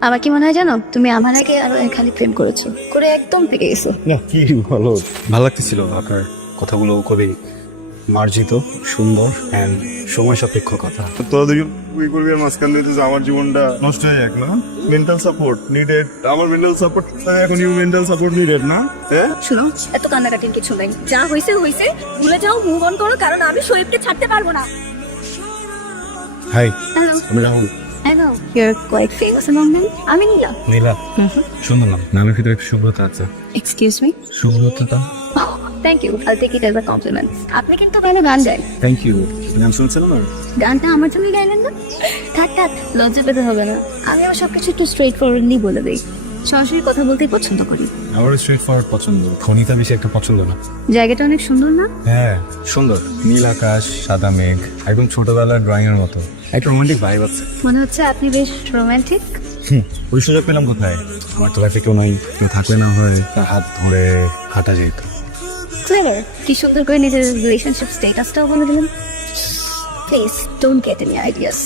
আমার কি মনে হয় জানো, তুমি আমার আগে আরো খালি প্রেম করেছো, করে একদম পেকে গেছো। না কি বলো, ভালো লাগতেছিল আপনার কথাগুলো, খুবই মার্জিত, সুন্দর এন্ড সময় সাপেক্ষ কথা। তোরা দুজন ওই করবি আর মাঝখান দিয়ে তো আমার জীবনটা নষ্ট হয়ে যাক না। মেন্টাল সাপোর্ট নিডেড, আমার মেন্টাল সাপোর্ট এখন ইউ মেন্টাল সাপোর্ট নিডেড না। হ্যাঁ শুনো, এত কান্নাকাটির কিছু নাই, যা হয়েছে হয়েছে, ভুলে যাও, মুভ অন করো, কারণ আমি শরীরকে ছাড়তে পারবো না। হাই, হ্যালো, আমি Rahul. Hello, you're quite famous among them. আমি নীলা। নীলা, সুন্দর নাম। নামের ভিতরে একটু শুভ্রতা আছে। Excuse me? শুভ্রতা? Thank you, I'll take it as a compliment. আপনি কিন্তু ভালো গান গান। Thank you. গান শুনছেন না? গানটা আমার জন্য গাইলেন না? থাক থাক, লজ্জা পেতে হবে না। আমি আমার সবকিছু একটু স্ট্রেট ফরওয়ার্ডলি বলে দিই। সরাসরি কথা বলতেই পছন্দ করি। আমার স্ট্রেট ফরওয়ার্ড পছন্দ, খনিতা বেশি একটা পছন্দ না। জায়গাটা অনেক সুন্দর না? হ্যাঁ সুন্দর, নীল আকাশ, সাদা মেঘ, একদম ছোটবেলার ড্রয়িং এর মতো। একটা রোমান্টিক ভাইব আছে। মনে হচ্ছে আপনি বেশ রোমান্টিক। ওই সুযোগ পেলাম কোথায়? আমার তো লাইফে কেউ নাই, কেউ থাকলে না হয় তার হাত ধরে হাঁটা যেত। ক্লেভার, কি সুন্দর করে নিজের রিলেশনশিপ স্ট্যাটাসটাও বলে দিলেন। Please don't get any ideas.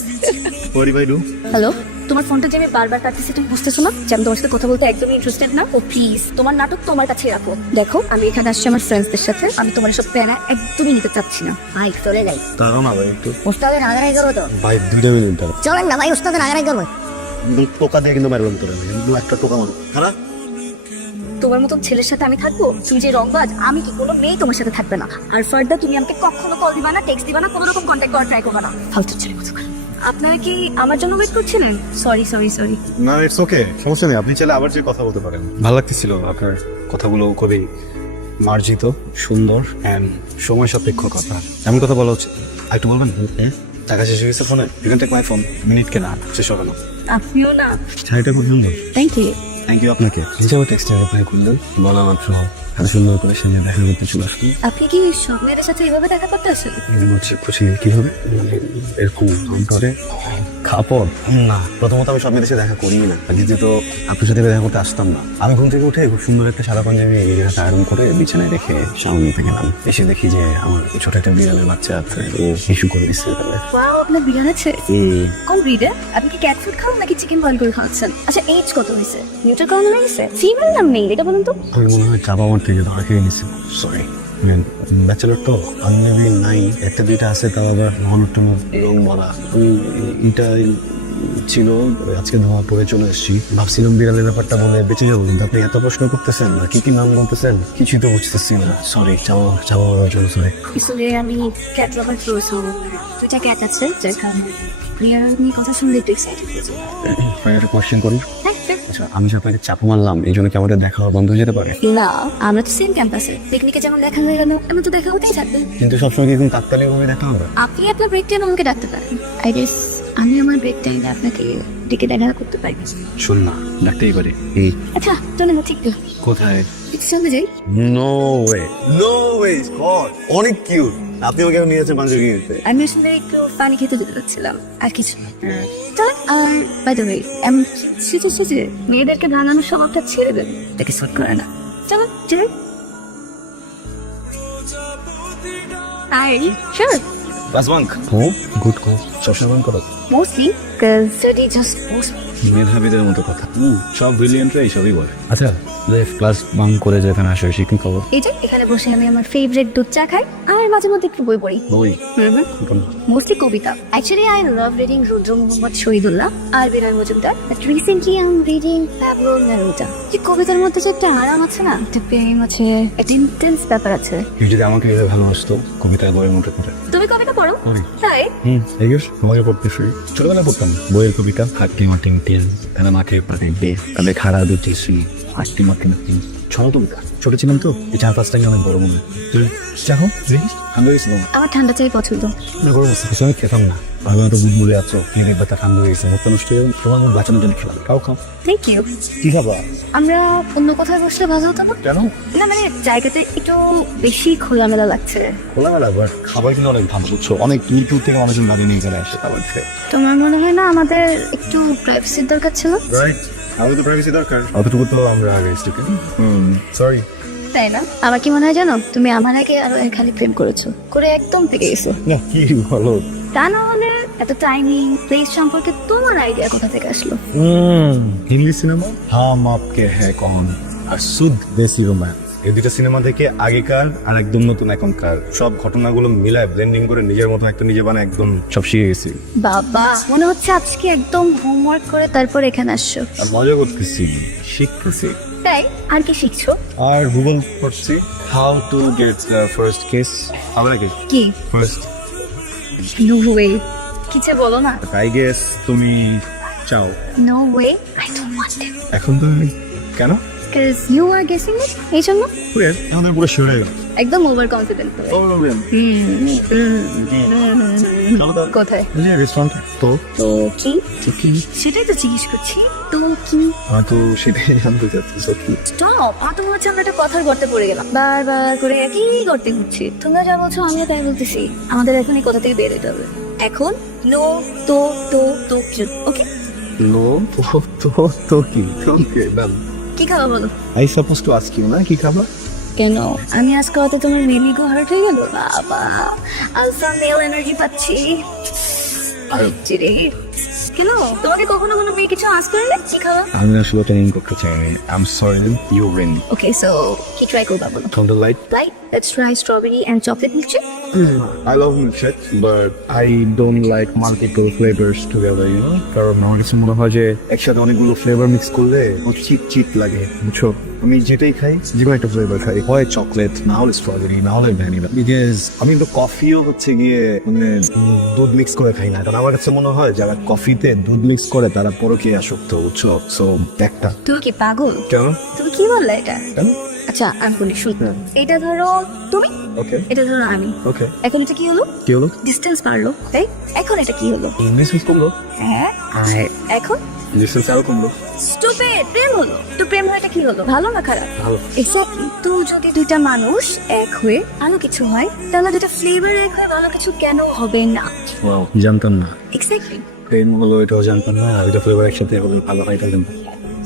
পরি ভাই ডু হ্যালো, তোমার ফোনটা যে আমি বারবার কাটতেছি তুমি বুঝতেছো না যে আমি তোমার সাথে কথা বলতে একদমই ইন্টারেস্টেড না? ও প্লিজ, তোমার নাটক তোমার কাছে রাখো। দেখো, আমি এখানে আসছি আমার ফ্রেন্ডসদের সাথে, আমি তোমার সব প্যারা একদমই নিতে চাচ্ছি না। ভাই চলে যাই, তারও না ভাই একটু ওস্তাদের আগারাই করবো তো। ভাই 2 মিনিট দাঁড়া। চলেন না ভাই, ওস্তাদের আগারাই করবো। টোকা দিয়ে কিন্তু মারলাম তোরা, কিন্তু একটা টোকা মারো। হ্যাঁ তোমার মতন ছেলের সাথে আমি থাকবো? তুমি যে রংবাজ, আমি কি কোনো মেয়ে তোমার সাথে থাকবে না। আর ফার্দার তুমি আমাকে কখনো কল দিবা না, টেক্সট দিবা না, কোনো রকম কন্ট্যাক্ট করার ট্রাই করবা না। ফালতু ছেলে কথা। আপনারা কি আমার জন্য ওয়েট করছিলেন? Sorry sorry sorry. না, ইটস ওকে, সমস্যা নেই, আপনি চাইলে আবার যে কথা বলতে পারেন। ভালো লাগতেছিল আপনার কথাগুলো, খুবই মার্জিত, সুন্দর এন্ড সময় সাপেক্ষ কথা। এমন কথা বলা উচিত। একটু বলবেন? টাকা শেষ হয়ে গেছে ফোনে, you can take my phone. Minute কেনা শেষ হবে না। আপনিও না। শাড়িটা খুব সুন্দর। Thank you. থ্যাংক ইউ আপনাকে। হিসাবে টেক্সটে রিপ্লাই করলেন, বলা মাত্র এত সুন্দর করে সে দেখা করতে চলে আসুন। আপনি কি সব মেয়েদের সাথে এভাবে দেখা করতে আসেন? হচ্ছে খুশি কিভাবে মানে এরকম করে খাপড় না। প্রথমত আমি সব মেয়েদের সাথে দেখা করি না, দ্বিতীয়ত আপনার সাথে দেখা করতে আসতাম না। আমি ঘুম থেকে উঠে খুব সুন্দর একটা সাদা পাঞ্জাবি নিজের হাতে আয়রন করে বিছানায় রেখে সামনে থেকে গেলাম। এসে দেখি যে আমার ছোট একটা বিড়ালের বাচ্চা আছে, ও ইস্যু করে দিচ্ছে। ওয়াও, আপনার বিড়াল আছে? কোন ব্রিডের? আপনি কি ক্যাট ফুড খান নাকি চিকেন বয়েল করে খাচ্ছেন? আচ্ছা, এজ কত হয়েছে? নিউট্রাল করানো হয়েছে? ফিমেল না মেল এটা বলুন তো। আমি মনে হয় চাপা আমার থেকে ধরা খেয়ে নিচ্ছি। সরি ব্যাচেলর তো, আমি নাই, একটা দুইটা আছে, তাও আবার হলুদ রং ভরা। এটা ছিল আজকে ধোয়া পরে চলে এসেছি। ভাবছিলাম বিড়ালের ব্যাপারটা বলে বেঁচে যাবো, কিন্তু আপনি এত প্রশ্ন করতেছেন, কি কি নাম বলতেছেন কিছুই তো বুঝতেছি না। সরি, চাওয়া জন্য সরি। আসলে আমি ক্যাট লাভার তো, দুইটা ক্যাট আছে, যার কারণে বিড়াল নিয়ে কথা শুনলে একটু এক্সাইটেড হয়েছে। একটা কোয়েশ্চেন করি। হ্যাঁ, sure. আচ্ছা, আমি যে আপনাকে চাপা মারলাম, এই জন্য কি আমাদের দেখা হওয়া বন্ধ হয়ে যেতে পারে? না, আমরা তো সেম ক্যাম্পাসে, পিকনিকে যেমন দেখা হয়ে গেল, এমন তো দেখা হতেই থাকবে। কিন্তু সবসময় কি এরকম তাৎকালিকভাবে দেখা হবে? আপনি আপনার ব্রেক টাইম আমাকে ডাকতে পারেন। আই গেস আমি আমার ব্রেক টাইমে আপনাকে ডেকে দেখা করতে পারি। শোন না, ডাকতেই পারি। আচ্ছা চলে না, ঠিক তো। কোথায়? চলে যাই। No way, no way, God, অনেক কিউট। আপনি আমাকে নিয়ে যাচ্ছেন পাঞ্জাবি কিনতে। আমি আসলে একটু পানি খেতে যেতে যাচ্ছিলাম, আর কিছু না। চল, আর বাই দ্য ওয়ে, এমন সেজে মেয়েদেরকে ভাঙানোর স্বভাবটা ছেড়ে দেবে, তাকে সুট করে না। চলো চলে। Hi, sure. Class bunk? Oh good কো। সবসময় বাঙ্ক করো? Mostly cause study just most. মেধাবীদের মতো কথা। সব ব্রিলিয়েন্টরা এইসবই বলে। আচ্ছা, ক্লাস বাঙ্ক করে যেখানে আসে সে কি খবর? এই যে এখানে বসে আমি আমার ফেভারিট দুধ চা খাই, আর মাঝে মধ্যে একটু বই পড়ি। বই? মোস্টলি কবিতা। Actually, I love reading Rudra Mohammad Shahidullah আর Binoy Majumdar. But recently I'm reading Pablo Neruda. যে কবিতার মধ্যে যে একটা আরাম আছে না, একটা প্রেম আছে, একটা ইন্টেন্স ব্যাপার আছে। কেউ যদি আমাকে এভাবে ভালোবাসতো, কবিতায় বইয়ের মধ্যে পড়ে। তুমি কবিতা পড়ো? পড়ি। তাই? এগুলো তোমাকে পড়তে শুরু ছোটবেলায় পড়তাম বইয়ের কবিতা। হাট্টি মাটিং টিন, তারা মাকে পাঠাইবে, তাদের খাড়া দুটি শ্রী, হাট্টি মাটিং টিন। ছোট কবিতা, ছোট ছিলাম তো, এই 4-5টা অনেক বড় মনে। তুই চাও প্লিজ? ঠান্ডা হয়েছিল? আমার ঠান্ডা চাই পছন্দ। না গরম আছে, কিছু আমি খেতাম না। ভালো তো বুদবুলে আছো, কি দেখবে তা ঠান্ডা হয়েছে, মুখটা নষ্ট হয়ে যাবে, তোমার মুখ বাঁচানোর জন্য খেলাম। খাও খাও। Thank you. কি খাবা? আমরা অন্য কোথায় বসলে ভালো হতো না? কেন? না মানে জায়গাতে একটু বেশি খোলামেলা লাগছে। খোলামেলা, বাট খাবার কিন্তু অনেক ভালো, বুঝছো? অনেক ইউটিউব থেকে মানুষজন গাড়ি নিয়ে চলে আসে খাবার খেয়ে। তোমার মনে হয় না আমাদের একটু প্রাইভেসির দরকার ছিল? রাইট, আমাদের তো প্রাইভেসি দরকার। অতটুকু তো আমরা আগে সরি। তাই না? আমার কি মনে হয় জানো, তুমি আমার আগে আরো খালি প্রেম করেছো, করে একদম পেকে গেছো। না কি বলো? তা না হলে এত টাইমিং প্লেস সম্পর্কে তোমার আইডিয়া কোথা থেকে আসলো? হিন্দি সিনেমা হাম আপকে হ্যায় কौन আর সুদ দেশি রোম্যান্স, এই দুটো সিনেমা থেকে আগেকার আর একদম নতুন এখনকার সব ঘটনাগুলো মিলায় ব্লেন্ডিং করে নিজের মতো একটা নিজে বানায় একদম সব শিখে গেছি। বাবা, মনে হচ্ছে আজকে একদম হোমওয়ার্ক করে তারপর এখানে আসছো। আর মজা করতেছি, শিখতেছি। তাই আর কি শিখছো? আর গুগল করছি how to get first kiss. আবার কি? ফার্স্ট নো ওয়ে, কিছু বলো না। আই গেস তুমি চাও। No way, I don't want it এখন তো কেন? Because you are guessing it. এই জন্য আমাদের পুরো শিওর হয়ে গেল। একদম ওভার কনফিডেন্ট করে। কোথায়? রেস্টুরেন্ট তো তো কি? কি সেটাই তো জিজ্ঞেস করছি। তো কি? আমি তো সেটাই জানতে চাচ্ছি। সত্যি স্টপ, তো মনে হচ্ছে আমরা একটা কথার গর্তে পড়ে গেলাম, বারবার করে একই গর্তে ঘুরছি। তোমরা যা বলছো আমিও তাই বলতেছি। আমাদের এখন এই কথা থেকে বের হতে হবে। এখন নো তো তো তো কি? ওকে, নো তো কি? ওকে ডান। কি খাওয়া বলো? I suppose to ask you না কি খাবা? কেন আমি আজকে হয়তো তোমার মেলি গো হার্ট হয়ে গেল? বাবা, আলফা মেল এনার্জি পাচ্ছি। রে কেন তোমাকে কখনো কোনো মেয়ে কিছু আস করে না? কি খাওয়া? আমি আসলে ট্রেনিং করতে চাই। I am sorry you win. Okay, so কি ট্রাই করবা বলো? Thunder light. Right, let's try strawberry and chocolate milkshake. I love milkshake, but I don't like multiple flavors together, you know? কারণ আমার কাছে মনে হয় যে একসাথে অনেকগুলো ফ্লেভার মিক্স করলে চিট চিট লাগে, বুঝছো? আমি যেটাই খাই যে কোনো একটা ফ্লেভার খাই, হয় চকলেট, না হলে স্ট্রবেরি, না হলে ভ্যানিলা। বিকজ আমি তো কফিও হচ্ছে গিয়ে মানে দুধ মিক্স করে খাই না, কারণ আমার কাছে মনে হয় যারা কফিতে দুধ মিক্স করে তারা পরকীয়া আসক্ত, বুঝছো? সো একটা। তুমি কি পাগল? কেন? তুমি কি বললে এটা? কেন? আচ্ছা আমি বলি, শুনো, এটা ধরো তুমি, ওকে এটা ধরো আমি। ওকে এখন এটা কি হলো? কি হলো? ডিস্টেন্স বাড়লো, তাই? এখন এটা কি হলো? ডিস্টেন্স কমলো। হ্যাঁ, আর এখন ডিস্টেন্স আরো কমলো। স্টুপিড, প্রেম হলো। তো প্রেম হওয়াটা কি হলো, ভালো না খারাপ? ভালো। এক্স্যাক্টলি। তো যদি দুইটা মানুষ এক হয়ে ভালো কিছু হয়, তাহলে দুইটা ফ্লেভার এক হয়ে ভালো কিছু কেন হবে না? ওয়াও, জানতাম না। এক্স্যাক্টলি। প্রেম হলো এটাও জানতাম না, আর এটা ফ্লেভার একসাথে হলে ভালো হয় তাহলে।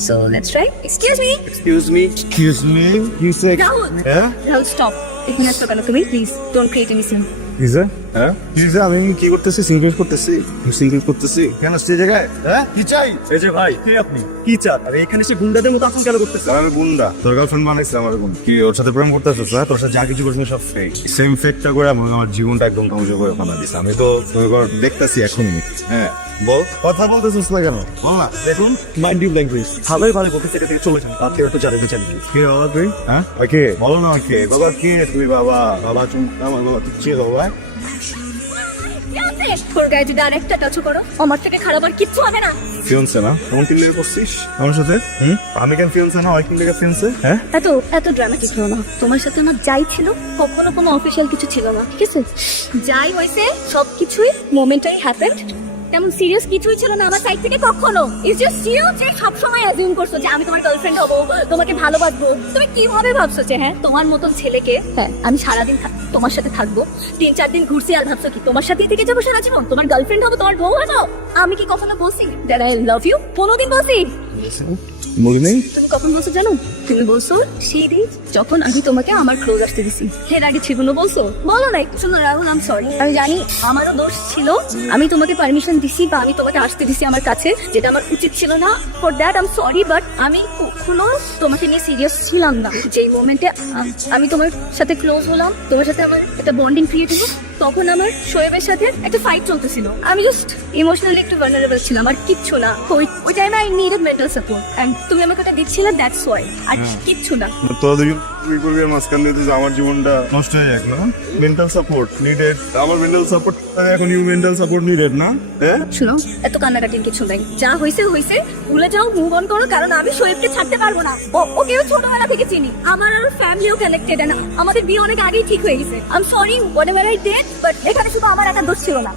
So let's try. Excuse me. Excuse me. Excuse me. You say Rahul. হ্যাঁ? Rahul, stop. এখানে আসছো কেন তুমি? Please don't create any scene. কিসে? হ্যাঁ? কিসে? আমি কি করতেছি? সিঙ্গেল করতেছি। কেন সেই জায়গায়? হ্যাঁ? কি চাই? এই যে ভাই, কে আপনি? কি চান? আরে এখানে সে গুন্ডাদের মতো আচরণ কেন করতেছে? আমার গুন্ডা তোর গার্লফ্রেন্ড বানাইছে আমার গুন্ডা। কি ওর সাথে প্রেম করতেছিস? হ্যাঁ, তোর সাথে যা কিছু করছিস সব ফেক। সেম ফেকটা করে আমার জীবনটা একদম ধ্বংস করে ফেলা দিছে। আমি তো দেখতেছি এখনই। হ্যাঁ বল, কথা বলতেছিস না কেন? বল না। দেখুন, মাইন্ড ইউ ল্যাঙ্গুয়েজ। ভালোই ভালো বলতে থেকে থেকে চলে যান। তাতে তো জানি। কে বাবা তুই? হ্যাঁ কে? বলো না কে বাবা? কে তুই? বাবা চুপ। আমার বাবা তুই কে বাবা? তোর গায়ে যদি আরেকটা টাচ করো, আমার থেকে খারাপ আর কিচ্ছু হবে না। ফিয়ন্সে না? এমন কি লেগে করছিস আমার সাথে? আমি কেন ফিয়ন্সে না? ওই কি লেগে ফিয়ন্সে? হ্যাঁ এত ড্রামাটিক হলো না। তোমার সাথে আমার যাই ছিল, কখনো কোনো অফিসিয়াল কিছু ছিল না, ঠিক আছে? যাই হয়েছে সবকিছুই মোমেন্টারি হ্যাপেন্ড। তেমন সিরিয়াস কিছুই ছিল না আমার সাইড থেকে কখনো। ইটস জাস্ট ইউ যে সবসময় অ্যাজিউম করছো যে আমি তোমার গার্লফ্রেন্ড হবো, তোমাকে ভালোবাসবো। তুমি কিভাবে ভাবছো যে হ্যাঁ তোমার মতন ছেলেকে, হ্যাঁ আমি সারাদিন তোমার সাথে থাকবো, 3-4 দিন ঘুরছি আর ভাবছো কি তোমার সাথেই থেকে যাবো সারা জীবন? তোমার গার্লফ্রেন্ড হবো, তোমার বউ হবো? আমি কি কখনো বলছি দ্যাট আই লাভ ইউ? কোনোদিন বলছি? বলি নেই। তুমি কখন বলছো জানো? তুমি বলছো সেই দিন যখন আমি তোমাকে আমার ক্লোজ আসতে দিছি। এর আগে জীবনও বলছো? বলো নাই। শোনো রাহুল, আই এম সরি। আমি জানি আমারও দোষ ছিল। আমি তোমাকে পারমিশন দিছি বা আমি তোমাকে আসতে দিছি আমার কাছে, যেটা আমার উচিত ছিল না। For that I am sorry. But আমি কখনো তোমাকে নিয়ে সিরিয়াস ছিলাম না। যেই মোমেন্টে আমি তোমার সাথে ক্লোজ হলাম, তোমার সাথে আমার একটা বন্ডিং ক্রিয়েট হলো, তখন আমার শোয়েবের সাথে একটা ফাইট চলতেছিল। আমি জাস্ট ইমোশনালি একটু ভালনারেবল ছিলাম, আর কিচ্ছু না। ওই টাইমে I needed mental support and তুমি আমাকে একটা দিচ্ছিলে, দ্যাটস ওয়াই। আর কিচ্ছু না। তোরা দুজন তুই করবি আর মাঝখান দিয়ে তুই আমার জীবনটা নষ্ট হয়ে যাক না? Mental support needed. আমার মেন্টাল সাপোর্ট এখন ইউ মেন্টাল সাপোর্ট নিডেড না? হ্যাঁ শুনো, এত কান্নাকাটির কিছু নাই। যা হয়েছে ভুলে যাও, মুভ অন করো। কারণ আমি শরীফকে ছাড়তে পারবো না। ওকেও ছোটবেলা থেকে চিনি, আমার ফ্যামিলিও কানেক্টেড। আমাদের বিয়ে অনেক আগেই ঠিক হয়ে গেছে। I am sorry what ever I did, but এখানে শুধু আমার একা দোষ ছিল না।